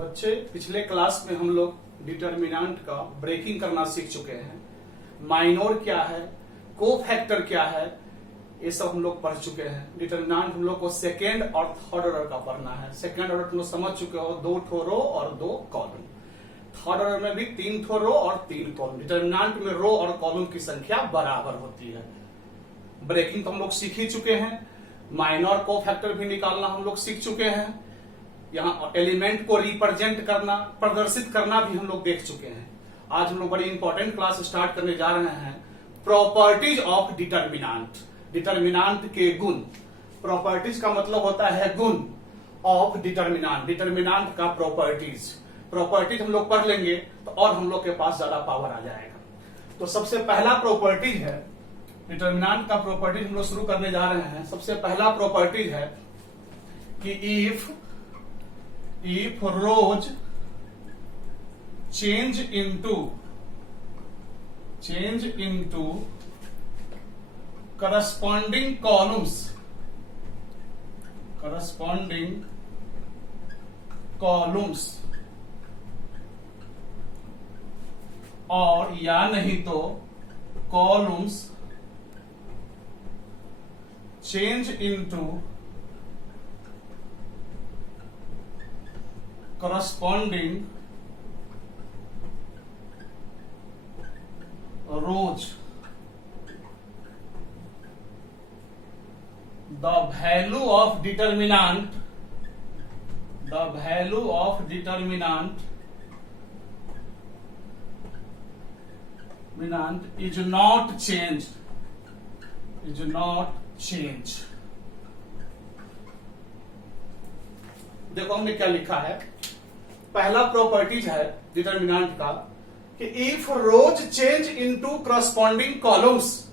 बच्चे, पिछले क्लास में हम लोग डिटर्मिनेंट का ब्रेकिंग करना सीख चुके हैं। माइनर क्या है, कोफैक्टर क्या है, ये सब हम लोग पढ़ चुके हैं। डिटर्मिनेंट हम लोग को सेकेंड और थर्ड ऑर्डर का पढ़ना है। सेकेंड ऑर्डर तुम लोग समझ चुके हो, 2 ठो रो और 2 कॉलम। थर्ड ऑर्डर में भी 3 ठो रो और 3 कॉलम। डिटर्मिनेंट में रो और कॉलम की संख्या बराबर होती है। ब्रेकिंग तो हम लोग सीख ही चुके हैं। माइनर कोफैक्टर भी निकालना हम लोग सीख चुके हैं। यहाँ एलिमेंट को रिप्रेजेंट करना, प्रदर्शित करना भी हम लोग देख चुके हैं। आज हम लोग बड़ी इंपॉर्टेंट क्लास स्टार्ट करने जा रहे हैं, प्रॉपर्टीज ऑफ डिटर्मिनेंट। डिटर्मिनेंट के गुण। प्रॉपर्टीज का मतलब होता है गुण ऑफ डिटर्मिनेंट। डिटर्मिनेंट का प्रॉपर्टीज। प्रॉपर्टीज हम लोग पढ़ लेंगे तो और हम लोग के पास ज्यादा पावर आ जाएगा। तो सबसे पहला प्रॉपर्टीज है डिटर्मिनेंट का। प्रॉपर्टीज हम लोग शुरू करने जा रहे हैं। सबसे पहला प्रॉपर्टीज है कि if rows change into corresponding columns और या नहीं तो columns change into corresponding rows, the value of determinant is not changed. देखो हमने क्या लिखा है। पहला प्रॉपर्टीज है डिटर्मिनेंट का कि if rows change into corresponding columns,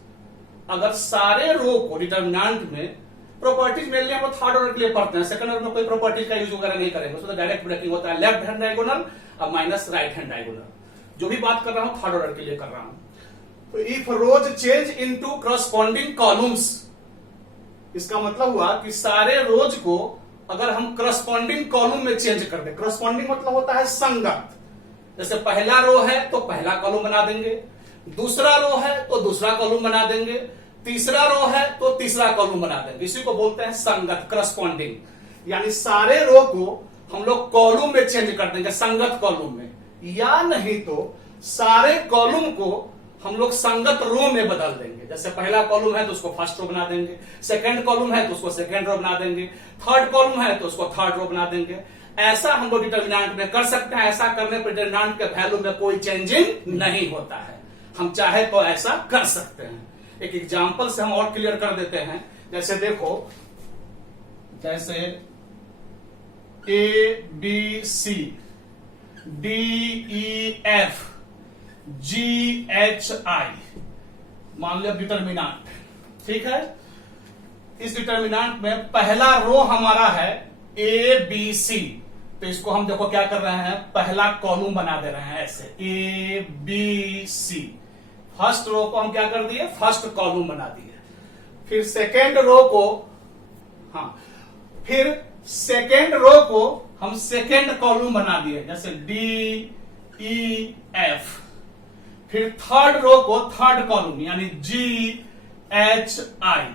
अगर सारे रो को डिटर्मिनेंट में प्रॉपर्टीज मेनली हम थर्ड ऑर्डर के लिए पढ़ते हैं। सेकंड ऑर्डर में कोई प्रॉपर्टीज का यूज वगैरह नहीं करेंगे, उसमें डायरेक्ट ब्रेकिंग होता है। लेफ्ट हैंड डायगोनल और माइनस राइट हैंड डायगोनल। जो भी बात कर रहा हूं थर्ड ऑर्डर के लिए कर रहा हूं। तो if rows change into corresponding columns, इसका मतलब हुआ कि सारे रोज को अगर हम करस्पॉन्डिंग कॉलम में चेंज कर दें। करस्पॉन्डिंग मतलब होता है संगत। जैसे पहला रो है तो पहला कॉलम बना देंगे, दूसरा रो है तो दूसरा कॉलम बना देंगे, तीसरा रो है तो तीसरा कॉलम बना देंगे। इसी को बोलते हैं संगत, करस्पॉन्डिंग। यानी सारे रो को हम लोग कॉलम में चेंज कर देंगे, संगत कॉलम में। या नहीं तो सारे कॉलम को हम लोग संगत रो में बदल देंगे। जैसे पहला कॉलम है तो उसको फर्स्ट रो बना देंगे, सेकंड कॉलम है तो उसको सेकंड रो बना देंगे, थर्ड कॉलम है तो उसको थर्ड रो बना देंगे। ऐसा हम लोग डिटर्मिनेंट में कर सकते हैं। ऐसा करने पर डिटर्मिनेंट के वैल्यू में कोई चेंजिंग नहीं होता है। हम चाहे तो ऐसा कर सकते हैं। एक एग्जांपल से हम और क्लियर कर देते हैं। जैसे देखो, जैसे ABC DEF GHI मान लिया डिटर्मिनेंट, ठीक है। इस डिटर्मिनेंट में पहला रो हमारा है ABC, तो इसको हम देखो क्या कर रहे हैं, पहला कॉलम बना दे रहे हैं ऐसे ABC। फर्स्ट रो को हम क्या कर दिए, फर्स्ट कॉलम बना दिए। फिर सेकेंड रो को, फिर सेकेंड रो को हम सेकेंड कॉलम बना दिए, जैसे DEF। फिर थर्ड रो को थर्ड कॉलम यानी GHI।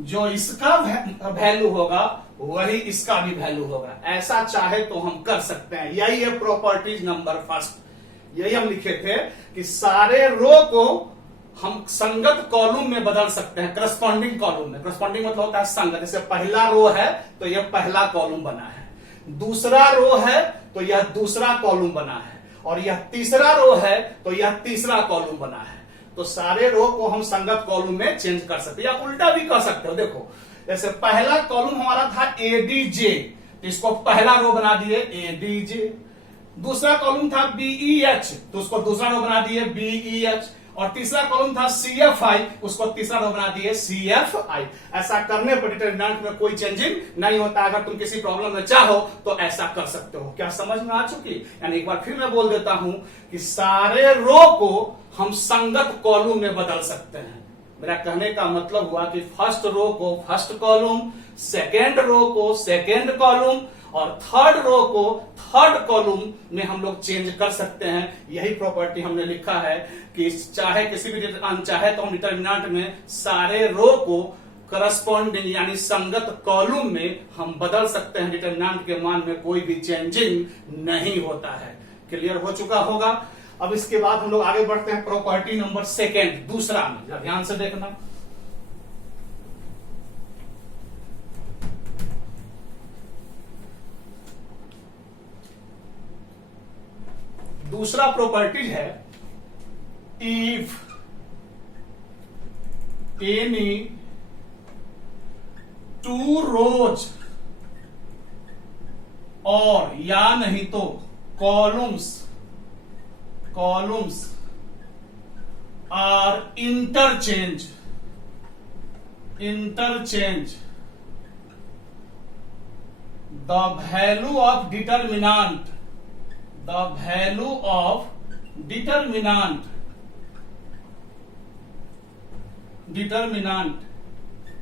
जो इसका वैल्यू होगा वही इसका भी वैल्यू होगा। ऐसा चाहे तो हम कर सकते हैं। यही है प्रॉपर्टीज नंबर फर्स्ट। यही हम लिखे थे कि सारे रो को हम संगत कॉलम में बदल सकते हैं, करस्पॉन्डिंग कॉलम में। करस्पॉन्डिंग मतलब होता है संगत। जैसे पहला रो है तो यह पहला कॉलम बना है, दूसरा रो है तो यह दूसरा कॉलम बना है, और यह तीसरा रो है तो यह तीसरा कॉलम बना है। तो सारे रो को हम संगत कॉलम में चेंज कर सकते हैं, या उल्टा भी कर सकते हो। देखो, जैसे पहला कॉलम हमारा था ADJ, तो इसको पहला रो बना दिए ADJ। दूसरा कॉलम था BEH, तो उसको दूसरा रो बना दिए BEH। और तीसरा कॉलम था CFI, उसको तीसरा रो बना दिए CFI। ऐसा करने पर डिटर्मिनेंट में कोई चेंजिंग नहीं होता। अगर तुम किसी प्रॉब्लम में चाहो तो ऐसा कर सकते हो। क्या समझ में आ चुकी? यानी एक बार फिर मैं बोल देता हूं कि सारे रो को हम संगत कॉलम में बदल सकते हैं। मेरा कहने का मतलब हुआ कि फर्स्ट रो को फर्स्ट कॉलम, सेकेंड रो को सेकेंड कॉलम और थर्ड रो को थर्ड कॉलम में हम लोग चेंज कर सकते हैं। यही प्रॉपर्टी हमने लिखा है कि चाहे किसी भी चाहे तो हम डिटर्मिनेंट में सारे रो को करस्पॉन्डिंग यानी संगत कॉलम में हम बदल सकते हैं। डिटर्मिनेंट के मान में कोई भी चेंजिंग नहीं होता है। क्लियर हो चुका होगा। अब इसके बाद हम लोग आगे बढ़ते हैं प्रॉपर्टी नंबर सेकेंड, दूसरा में ध्यान से देखना। दूसरा प्रॉपर्टी है इफ एनी टू रोज और या नहीं तो columns are interchange the value of determinant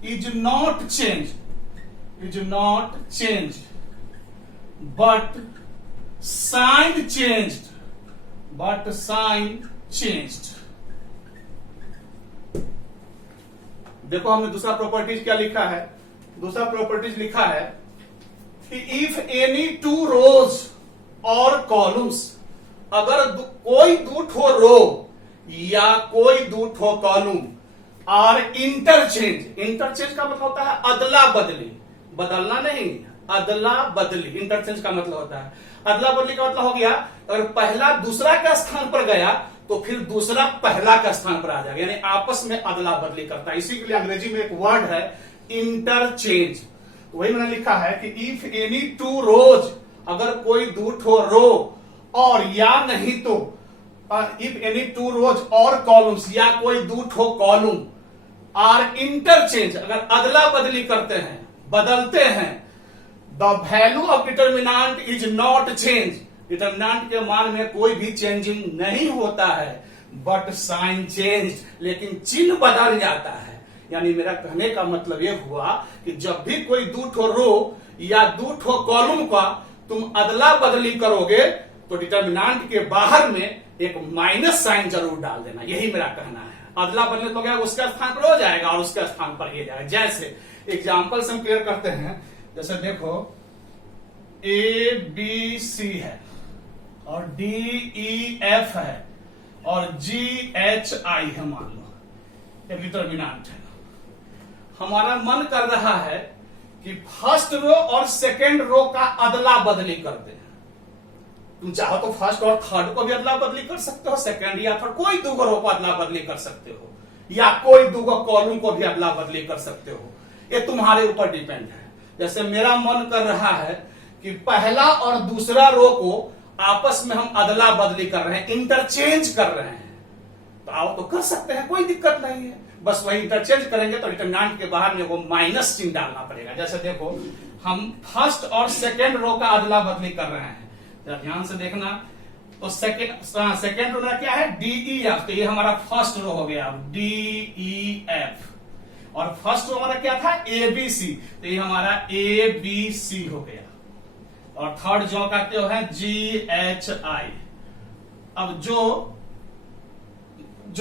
is not changed but sign changed देखो हमने दूसरा प्रॉपर्टीज क्या लिखा है। दूसरा प्रॉपर्टीज लिखा है कि इफ एनी टू रोज और कॉलम्स, अगर कोई दो ठो रो या कोई दो ठो कॉलम और इंटरचेंज का मतलब होता है अदला बदली, बदलना नहीं, अदला बदली। इंटरचेंज का मतलब होता है अदला बदली का मतलब हो गया अगर पहला दूसरा के स्थान पर गया तो फिर दूसरा पहला के स्थान पर आ जाएगा, यानी आपस में अदला बदली करता है। इसी के लिए अंग्रेजी में एक वर्ड है इंटरचेंज। वही मैंने लिखा है कि इफ एनी टू रोज, अगर कोई दो ठो रो और या नहीं तो इफ एनी टू रोज और कॉलम्स या कोई दो ठो कॉलम आर इंटरचेंज, अगर अदला बदली करते हैं, बदलते हैं, the value of determinant is not change, determinant के मान में कोई भी चेंजिंग नहीं होता है, बट साइन चेंज, लेकिन चिन्ह बदल जाता है। यानी मेरा कहने का मतलब यह हुआ कि जब भी कोई दो ठो रो या दो ठो कॉलम का तुम अदला बदली करोगे तो डिटर्मिनेंट के बाहर में एक माइनस साइन जरूर डाल देना। यही मेरा कहना है। अदला बदली तो गया उसके स्थान पर हो जाएगा और उसके स्थान पर ये जाएगा। जैसे एग्जाम्पल से हम क्लियर करते हैं, जैसे देखो ए बी सी है और डी ई एफ है और जी एच आई है, मान लो एक डिटर्मिनेंट है। हमारा मन कर रहा है कि फर्स्ट रो और सेकेंड रो का अदला बदली कर दे। तुम चाहो तो फर्स्ट और थर्ड को भी अदला बदली कर सकते हो, सेकेंड या थर्ड कोई दो रो को अदला बदली कर सकते हो, या कोई दो कॉलम को भी अदला बदली कर सकते हो। ये तुम्हारे ऊपर डिपेंड है। जैसे मेरा मन कर रहा है कि पहला और दूसरा रो को आपस में हम अदला बदली कर रहे हैं, इंटरचेंज कर रहे हैं, तो आओ तो कर सकते हैं, कोई दिक्कत नहीं है। बस वही इंटरचेंज करेंगे तो डिटर्मिनेंट के बाहर में वो माइनस चिन्ह डालना पड़ेगा। जैसे देखो हम फर्स्ट और सेकेंड रो का अदला बदली कर रहे हैं, ध्यान से देखना। तो सेकेंड रो में क्या है डीई एफ, तो ये हमारा फर्स्ट रो हो गया डीई एफ, और फर्स्ट रो हमारा क्या था ए बी सी, तो ये हमारा ए बी सी हो गया, और थर्ड जो कहते हो है जी एच आई। अब जो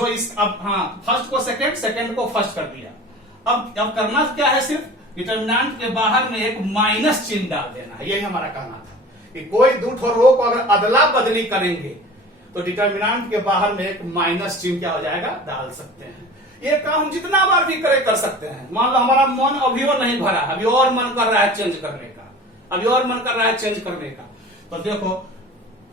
इस अब हाँ फर्स्ट को सेकेंड, सेकेंड को फर्स्ट कर दिया। अब करना क्या है, सिर्फ डिटर्मिनेंट के बाहर में एक माइनस चिन्ह डाल देना है। यही हमारा कहना था कि कोई दो ठो रो को अगर अदला बदली करेंगे तो डिटर्मिनेंट के बाहर में एक माइनस चिन्ह क्या हो जाएगा, डाल सकते हैं। ये काम हम जितना बार भी कर सकते हैं। मान लो हमारा मन अभी और नहीं भरा, अभी और मन कर रहा है चेंज करने का, अभी और मन कर रहा है चेंज करने का, तो देखो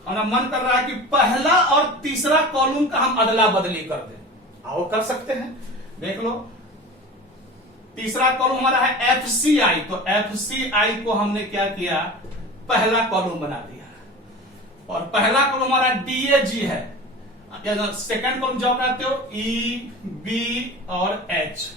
हमारा मन कर रहा है कि पहला और तीसरा कॉलम का हम अदला बदली कर दें। आओ कर सकते हैं, देख लो। तीसरा कॉलम हमारा है एफ सी आई, तो एफ सी आई को हमने क्या किया, पहला कॉलम बना दिया, और पहला कॉलम हमारा डी ए जी है, सेकंड कॉलम जो कहते हो ई बी और एच,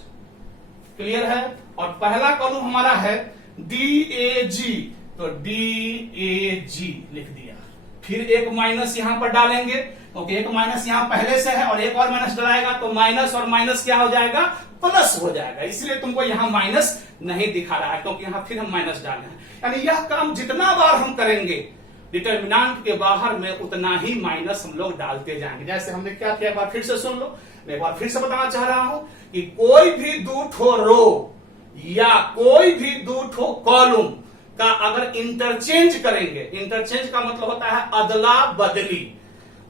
क्लियर है। और पहला कॉलम हमारा है डी ए जी, तो डी ए जी लिख दिया। फिर एक माइनस यहां पर डालेंगे, क्योंकि एक माइनस यहां पहले से है और एक और माइनस डलाएगा तो माइनस और माइनस क्या हो जाएगा, प्लस हो जाएगा। इसलिए तुमको यहां माइनस नहीं दिखा रहा है, क्योंकि यहां फिर हम माइनस डाले हैं। यानी यह काम जितना बार हम करेंगे डिटर्मिनेंट के बाहर में उतना ही माइनस हम लोग डालते जाएंगे। जैसे हमने क्या किया, एक बार फिर से सुन लो। मैं एक बार फिर से बताना चाह रहा हूं कि कोई भी दो ठो रो या कोई भी दो ठो कॉलम का अगर इंटरचेंज करेंगे, इंटरचेंज का मतलब होता है अदला बदली,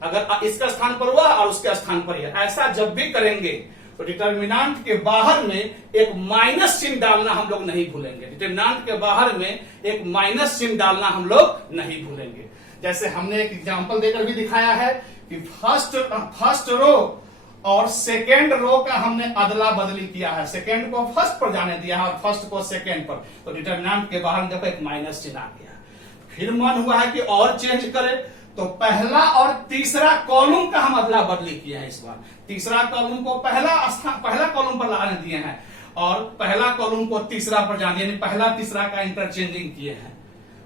अगर इसका स्थान पर हुआ और उसके स्थान पर यह, ऐसा जब भी करेंगे तो डिटर्मिनेंट के बाहर में एक माइनस चिन्ह डालना हम लोग नहीं भूलेंगे। डिटर्मिनेंट के बाहर में एक माइनस चिन्ह डालना हम लोग नहीं भूलेंगे। जैसे हमने एक एग्जांपल देकर भी दिखाया है कि फर्स्ट रो और सेकेंड रो का हमने अदला बदली किया है, सेकेंड को फर्स्ट पर जाने दिया है और फर्स्ट को सेकेंड पर, तो डिटर्मिनेंट के बाहर देखो एक माइनस चिन्ह आ गया। फिर मन हुआ है कि और चेंज करें, तो पहला और तीसरा कॉलम का हम अदला बदली किया है। इस बार तीसरा कॉलम को पहला कॉलम पर लाने दिए हैं और पहला कॉलम को तीसरा पर जाने, यानी पहला तीसरा का इंटरचेंजिंग किए हैं।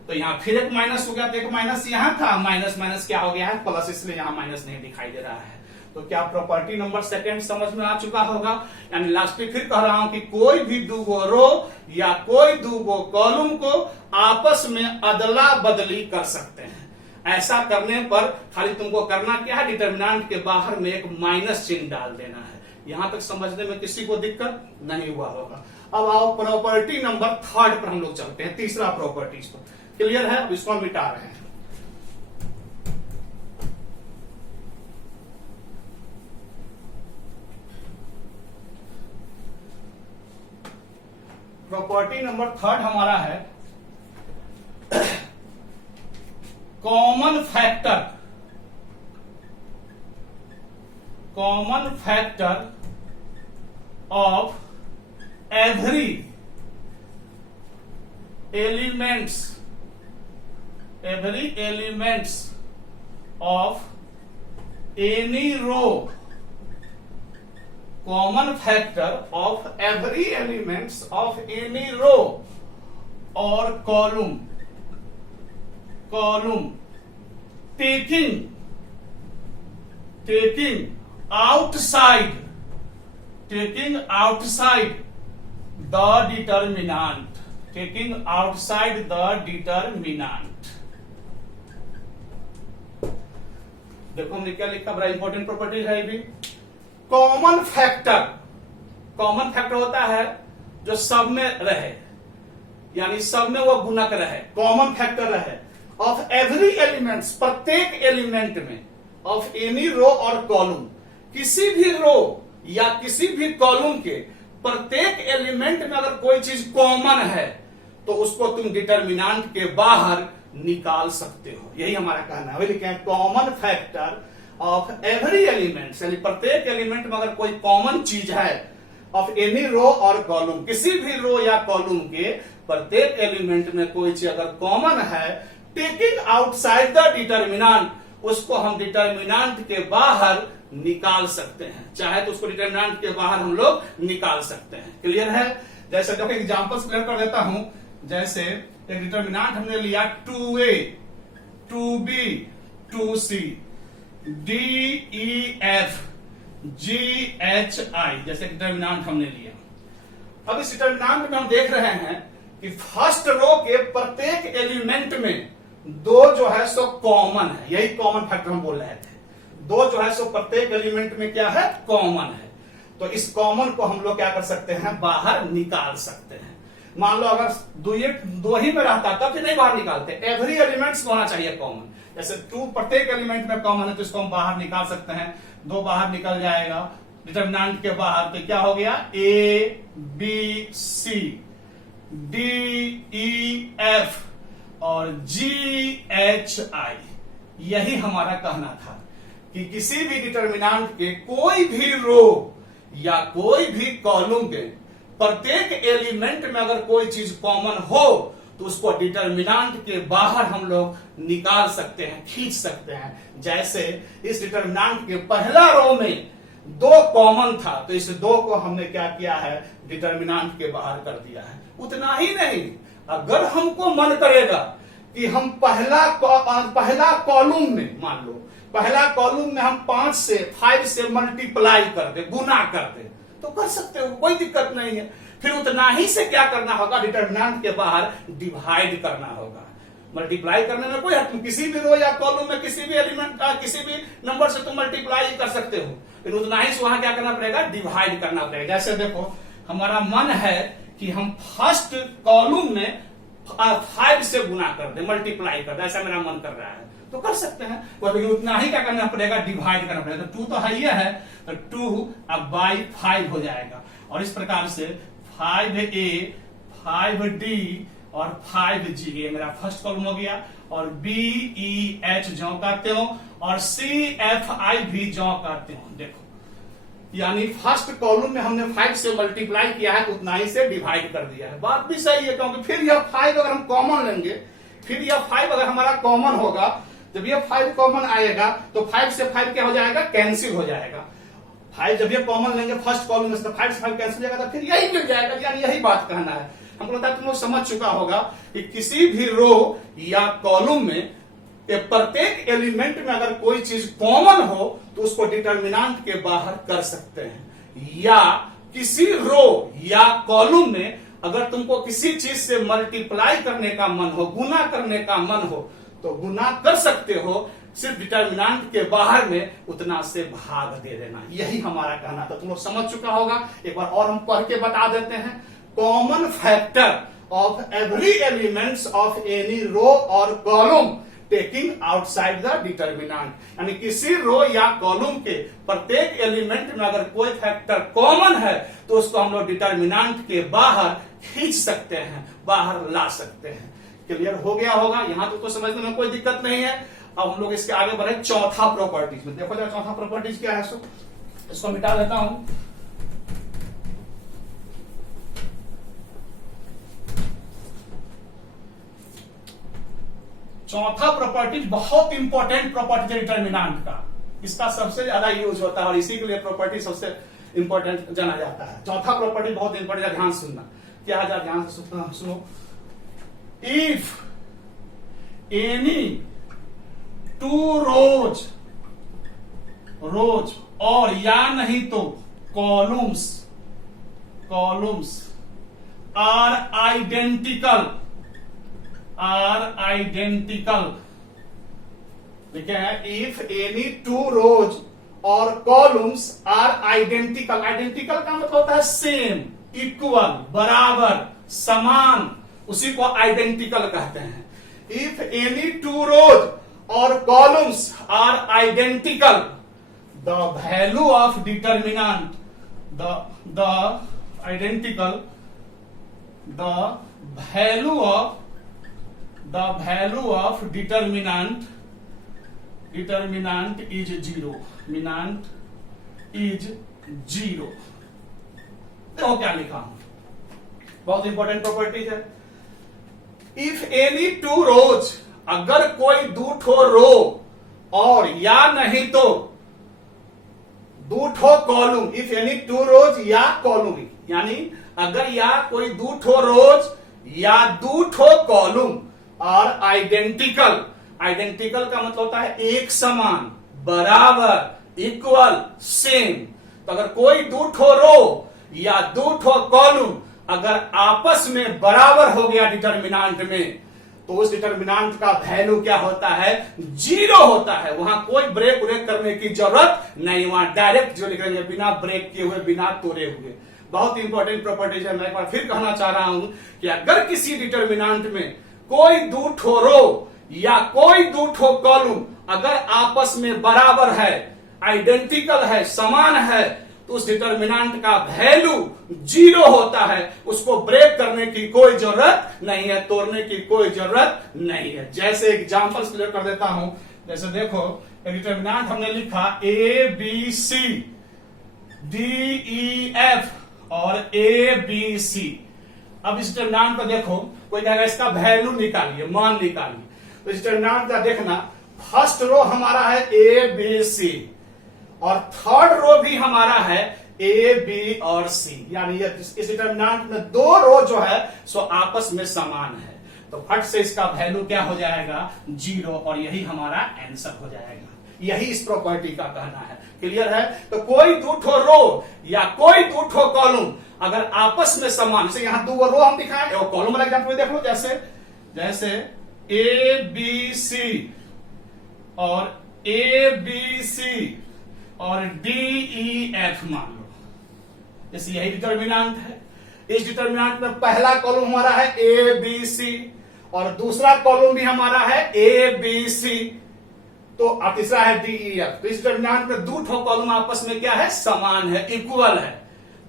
तो यहाँ फिर एक माइनस हो गया, तो एक माइनस यहाँ था, माइनस माइनस क्या हो गया है, प्लस, इसलिए यहाँ माइनस नहीं दिखाई दे रहा है। तो क्या प्रॉपर्टी नंबर सेकंड समझ में आ चुका होगा। यानी लास्ट में फिर कह रहा हूं कि कोई भी दूगो रो या कोई दूगो कॉलम को आपस में अदला बदली कर सकते हैं। ऐसा करने पर खाली तुमको करना क्या है, डिटर्मिनेंट के बाहर में एक माइनस चिन्ह डाल देना है। यहां तक समझने में किसी को दिक्कत नहीं हुआ होगा। अब आओ प्रॉपर्टी नंबर थर्ड पर हम लोग चलते हैं, तीसरा प्रॉपर्टी पर। क्लियर है, अब इसको मिटा रहे हैं। प्रॉपर्टी नंबर थर्ड हमारा है common factor of every elements of any row, common factor of every elements of any row or column taking outside the determinant, देखो हमने क्या लिखा, बड़ा इंपॉर्टेंट प्रॉपर्टी है ये भी। कॉमन फैक्टर होता है जो सब में रहे, यानी सब में वो गुणक रहे, कॉमन फैक्टर रहे ऑफ एवरी एलिमेंट्स, प्रत्येक एलिमेंट में, ऑफ एनी रो और कॉलम, किसी भी रो या किसी भी कॉलम के प्रत्येक एलिमेंट में अगर कोई चीज कॉमन है तो उसको तुम डिटर्मिनेंट के बाहर निकाल सकते हो। यही हमारा कहना है। लिखे हैं common factor of every element, यानी प्रत्येक एलिमेंट में अगर कोई कॉमन चीज है, ऑफ एनी रो और कॉलम, किसी भी रो या कॉलम के प्रत्येक एलिमेंट में कोई चीज अगर कॉमन है, टेकिंग आउटसाइड द डिटर्मिनेंट, उसको हम डिटर्मिनेंट के बाहर निकाल सकते हैं। चाहे तो उसको डिटर्मिनेंट के बाहर हम लोग निकाल सकते हैं। क्लियर है। जैसे देखो एग्जांपल्स क्लियर कर देता हूं। जैसे एक डिटर्मिनेंट हमने लिया 2a, 2b, 2c, d, e, f, g, h, i, जैसे डिटर्मिनेंट हमने लिया। अब इस डिटर्मिनेंट में हम देख रहे हैं कि फर्स्ट रो के प्रत्येक एलिमेंट में दो जो है सो कॉमन है। यही कॉमन फैक्टर हम बोल रहे थे। दो जो है सो प्रत्येक एलिमेंट में क्या है, कॉमन है। तो इस कॉमन को हम लोग क्या कर सकते हैं, बाहर निकाल सकते हैं। मान लो अगर दो ही में रहता तब भी नहीं बाहर निकालते, एवरी एलिमेंट्स होना चाहिए कॉमन। जैसे 2 प्रत्येक एलिमेंट में कॉमन है तो इसको हम बाहर निकाल सकते हैं। 2 बाहर निकल जाएगा डिटर्मिनेंट के बाहर, तो क्या हो गया, ए, बी, सी, डी, ई, एफ और जी, एच, आई। यही हमारा कहना था कि किसी भी डिटर्मिनेंट के कोई भी रो या कोई भी कॉलम के प्रत्येक एलिमेंट में अगर कोई चीज कॉमन हो तो उसको डिटर्मिनेंट के बाहर हम लोग निकाल सकते हैं, खींच सकते हैं। जैसे इस डिटर्मिनेंट के पहला रो में 2 कॉमन था तो इस 2 को हमने क्या किया है, डिटर्मिनेंट के बाहर कर दिया है। उतना ही नहीं, अगर हमको मन करेगा कि हम पहला कॉलम में, मान लो पहला कॉलम में हम 5 से मल्टीप्लाई कर दे, गुना कर दे, तो कर सकते हो, कोई दिक्कत नहीं है। फिर उतना ही से क्या करना होगा, डिटर्मिनेंट के बाहर डिवाइड करना होगा। मल्टीप्लाई करने में कोई हर्ज, किसी भी रो या कॉलम में किसी भी एलिमेंट का किसी भी नंबर से तुम मल्टीप्लाई कर सकते हो, फिर उतना ही से वहां क्या करना पड़ेगा, डिवाइड करना पड़ेगा। जैसे देखो हमारा मन है कि हम फर्स्ट कॉलम में 5 से गुना कर दे, मल्टीप्लाई कर दे, ऐसा मेरा मन कर रहा है, तो कर सकते हैं। लेकिन उतना ही क्या करना पड़ेगा, डिवाइड करना पड़ेगा। तो 2 तो है, ये है, तो 2 अब बाई 5 हो जाएगा। और इस प्रकार से 5A 5D और 5G, ये मेरा फर्स्ट कॉलम हो गया। और BEH ज्यों का त्यों, और CFI भी ज्यों का त्यों। देखो यानी फर्स्ट कॉलम में हमने 5 से मल्टीप्लाई किया है, तो उतना ही से डिवाइड कर दिया है। बात भी सही है, क्योंकि फिर यह 5 अगर हम कॉमन लेंगे, फिर यह 5 अगर हमारा कॉमन होगा, जब यह 5 कॉमन आएगा तो 5 से 5 क्या हो जाएगा, कैंसिल हो जाएगा। 5 जब ये कॉमन लेंगे फर्स्ट कॉलम में, तो 5 से 5 कैंसिल हो जाएगा, तो फिर यही मिल जाएगा। यानी यही बात कहना है। हमको लगता है तुम लोग समझ चुका होगा कि किसी भी रो या कॉलम में प्रत्येक एलिमेंट में अगर कोई चीज कॉमन हो तो उसको डिटर्मिनेंट के बाहर कर सकते हैं। या किसी रो या कॉलम में अगर तुमको किसी चीज से मल्टीप्लाई करने का मन हो, गुना करने का मन हो, तो गुना कर सकते हो, सिर्फ डिटर्मिनेंट के बाहर में उतना से भाग दे देना। यही हमारा कहना था, तुम लोग समझ चुका होगा। एक बार और हम पढ़ के बता देते हैं। Common factor of every elements of any row और column taking outside the determinant, यानी किसी रो या कॉलम के प्रत्येक एलिमेंट में अगर कोई फैक्टर कॉमन है तो उसको हम लोग डिटर्मिनेंट के बाहर खींच सकते हैं, बाहर ला सकते हैं। क्लियर हो गया होगा, यहां तो समझने में कोई दिक्कत नहीं है। अब हम लोग इसके आगे बढ़े चौथा प्रॉपर्टीज में। देखो जरा चौथा प्रॉपर्टीज क्या है, इसको मिटा देता हूं। चौथा प्रॉपर्टीज बहुत इंपॉर्टेंट प्रॉपर्टी है डिटर्मिनेंट का, इसका सबसे ज्यादा यूज होता है और इसी के लिए प्रॉपर्टी सबसे इंपॉर्टेंट जाना जाता है। चौथा प्रॉपर्टी बहुत इंपॉर्टेंट है, ध्यान सुनना। क्या है, ध्यान से सुनो। इफ एनी 2 रोज और या नहीं तो कॉलम्स आर आइडेंटिकल, ठीक है। इफ एनी 2 रोज और कॉलम्स आर आइडेंटिकल, आइडेंटिकल का मतलब होता है सेम, इक्वल, बराबर, समान, उसी को आइडेंटिकल कहते हैं। इफ एनी 2 रोज और columns are identical, the value of determinant, the value of determinant is 0, देखो क्या लिखा हूं, बहुत इंपॉर्टेंट प्रॉपर्टी है। इफ एनी 2 रोज, अगर कोई 2 ठो रो और या नहीं तो 2 ठो कॉलम, इफ एनी 2 रोज या कॉलम, यानी अगर या कोई 2 ठो रोज या 2 ठो कॉलम और आइडेंटिकल, आइडेंटिकल का मतलब होता है एक समान, बराबर, इक्वल, सेम। तो अगर कोई 2 ठो रो या 2 ठो कॉलम अगर आपस में बराबर हो गया डिटर्मिनेंट में, तो उस डिटर्मिनेंट का वैल्यू क्या होता है, 0 होता है। वहां कोई ब्रेक करने की जरूरत नहीं, वहां डायरेक्ट जो लिख रहे बिना ब्रेक किए हुए, बिना तोड़े हुए। बहुत इंपॉर्टेंट प्रॉपर्टी है। मैं एक बार फिर कहना चाह रहा हूं कि अगर किसी डिटर्मिनेंट में कोई 2 ठो रो या कोई 2 ठो कॉलम अगर आपस में बराबर है, आइडेंटिकल है, समान है, तो उस डिटर्मिनेंट का वैल्यू 0 होता है। उसको ब्रेक करने की कोई जरूरत नहीं है, तोड़ने की कोई जरूरत नहीं है। जैसे एग्जांपल्स क्लियर कर देता हूं। जैसे देखो डिटर्मिनेंट हमने लिखा ABC, DEF और ABC। अब इस डिटर्मिनेंट को देखो, कोई कहेगा इसका वैल्यू निकालिए, मान निकालिए। तो इस डिटर्मिनेंट का देखना, फर्स्ट रो हमारा है ABC और थर्ड रो भी हमारा है A, B और C, यानी इस डिटर्मिनेंट में 2 रो जो है सो आपस में समान है। तो फट से इसका वैल्यू क्या हो जाएगा, 0, और यही हमारा आंसर हो जाएगा। यही इस प्रॉपर्टी का कहना है। क्लियर है? तो कोई दो ठो रो या कोई दो ठो कॉलम अगर आपस में समान, जैसे यहां 2 रो हम दिखाएं और कॉलम वाला एग्जांपल देख लो, जैसे ए बी सी और ए बी सी और डी ई एफ मान लो, जैसे यही डिटर्मिनेंट है। इस डिटर्मिनेंट में पहला कॉलम हमारा है ए बी सी और दूसरा कॉलम भी हमारा है ए बी सी, तो अब तीसरा है डी ई एफ। तो इस डिटर्मिनेंट में दो ठो कॉलम आपस में क्या है, समान है, इक्वल है।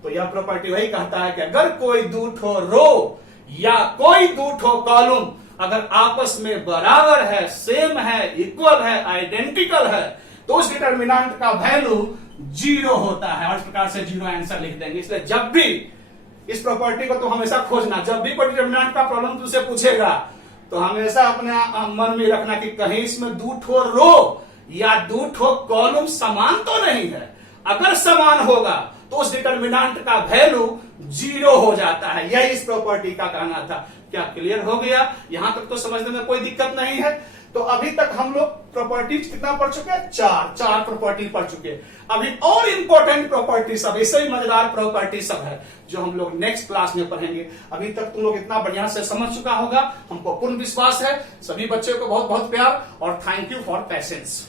तो यह प्रॉपर्टी वही कहता है कि अगर कोई दो ठो रो या कोई दो ठो कॉलम अगर आपस में बराबर है, सेम है, इक्वल है, आइडेंटिकल है, तो उस डिटर्मिनेंट का वैल्यू 0 होता है, और इस प्रकार से 0 आंसर लिख देंगे। इसलिए जब भी इस प्रॉपर्टी को तो हमेशा खोजना, जब भी कोई डिटर्मिनेंट का प्रॉब्लम तुझसे पूछेगा तो हमेशा अपने मन में रखना कि कहीं इसमें दो ठो रो या दो ठो कॉलम समान तो नहीं है। अगर समान होगा तो उस डिटर्मिनेंट का वैल्यू 0 हो जाता है। यही इस प्रॉपर्टी का कहना था। क्या क्लियर हो गया? यहां तक तो समझने में कोई दिक्कत नहीं है। तो अभी तक हम लोग प्रॉपर्टीज कितना पढ़ चुके हैं, चार प्रॉपर्टी पढ़ चुके हैं। अभी और इंपॉर्टेंट प्रॉपर्टी सब, ऐसे ही मजेदार प्रॉपर्टी सब है जो हम लोग नेक्स्ट क्लास में पढ़ेंगे। अभी तक तुम लोग इतना बढ़िया से समझ चुका होगा, हमको पूर्ण विश्वास है। सभी बच्चों को बहुत बहुत प्यार और थैंक यू फॉर पेशेंस।